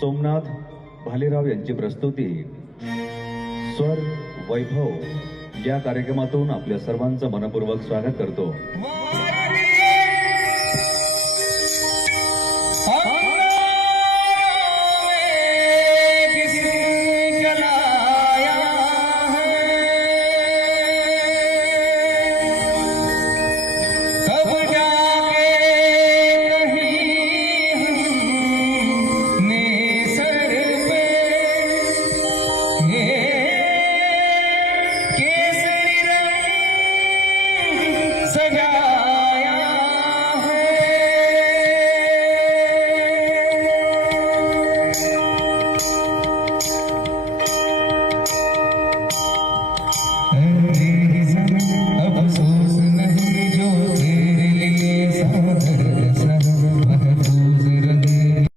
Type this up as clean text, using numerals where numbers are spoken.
सोमनाथ भालेराव यांची प्रस्तुती स्वर वैभव या कार्यक्रमातून आपल्या सर्वांचं मनपूर्वक स्वागत करतो।